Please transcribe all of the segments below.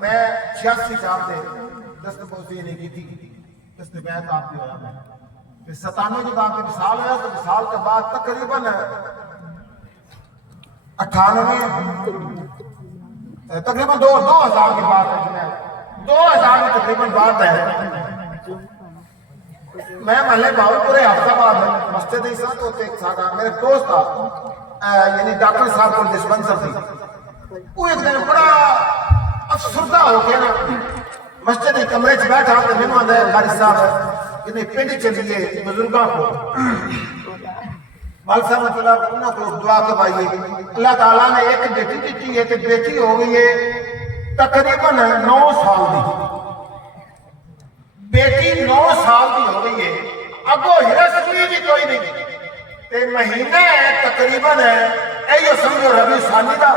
میں 86 سال دے دست بوسی نہیں کی تھی دست بیعت آپ کی ہویا میں پھر 97 جب آپ کے وصال ہوا تو وصال کے بعد تقریباً 2000 کی بات ہے 2000 کی تقریباً بات ہے میں محلے باؤ پورے حفظہ آباد مسجد عیسیٰ تو ایک ساتھ میرے دوست تھا یعنی ڈاکٹر صاحب کو ڈسپنسر تھی وہ ایک دن بڑا افسردہ ہو گیا نا مسجد کے کمرے چ بیٹھا تو میں آدھا ہے قاری صاحب کہ پنڈ چلیے بزرگاں کو مال صاحب مطلب انہوں کو دعا کروائیے اللہ تعالیٰ نے ایک بیٹی دیتی ہے کہ بیٹی ہو گئی ہے تقریباً 9 سال دی بیٹی 9 سال دی ہو گئی ہے ابو ہرس بھی کوئی نہیں تے مہینہ ہے تقریباً ہے ایو سمجھو ربیع ثانی دا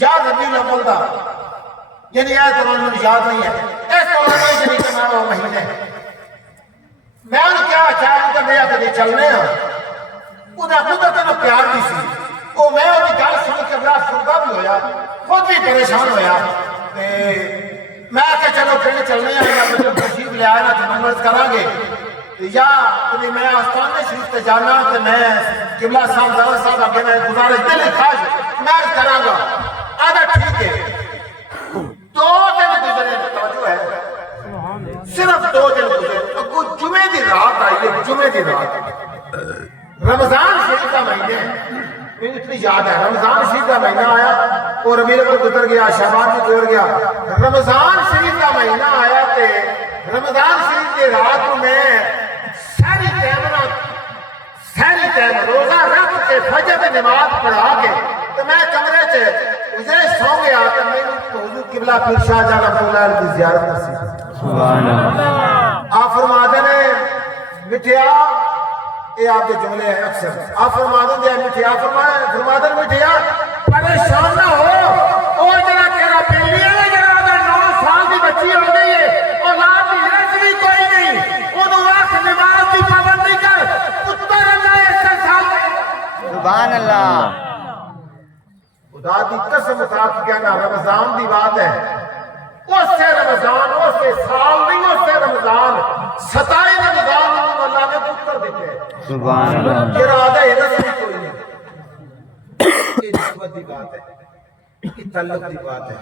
یا ربیع الاول دا یعنی یہ قرآن میں یاد نہیں ہے اس قرآن میں جنہی کہنا وہ مہینے میں انہوں کیا چاہتا کہ میں کدی چلنے ہاں انہیں قدرت نے پیار دی سی وہ میں انہیں گل سن کے بڑا فرقہ بھی ہویا خود بھی پریشان ہویا میں کہ چلو پھر چلنے ہیں میں تشریف لے آئے نا تو منت کرا گے یا میں آستان شریف تے جانا تو میں قبلہ صاحب زیادہ صاحب آگے میں گزارش دل خواہش میں کرا گا آدھا ٹھیک ہے 2 دن گزرے توجہ ہے صرف 2 دن گزرے اگو جمعے دی رات آئی ہے جمعے دی رات رمضان شریف کا مہینے مجھے اتنی یاد ہے رمضان شریف کا مہینہ آیا اور ربیع الاول گزر گیا شعبان بھی گزر گیا رمضان شریف کا مہینہ آیا تے رمضان شریف کی رات میں ساری ٹائم روزہ رکھ کے فجر کی نماز پڑھا کے تو میں کمرے سے اسے سو گیا تو میں حضور قبلہ پیر شاہ جان عبد اللہ کی زیارت نصیب سبحان اللہ آپ فرماتے ہیں مٹھیا یہ آپ کے جملے ہیں اکثر آپ فرماتے ہیں مٹھیا فرماتے ہیں مٹھیا پریشان نہ ہو وہ جنہ تیرا پیلی ہے جنہ 9 سال کی بچی ہو گئی ہے اولاد کی رس بھی کوئی نہیں انہوں وقت نماز کی پابندی کر پتر اللہ اس سال سبحان اللہ خدا دی قسم اٹھا کے کہنا رمضان دی بات ہے اس سے رمضان اس سے سال نہیں اس سے رمضان 27 رمضان اللہ نے پتر دیتے ہیں سبحان اللہ یہ ارادہ ہے رس بھی کوئی نہیں یہ نسبت دی بات ہے یہ تعلق دی بات ہے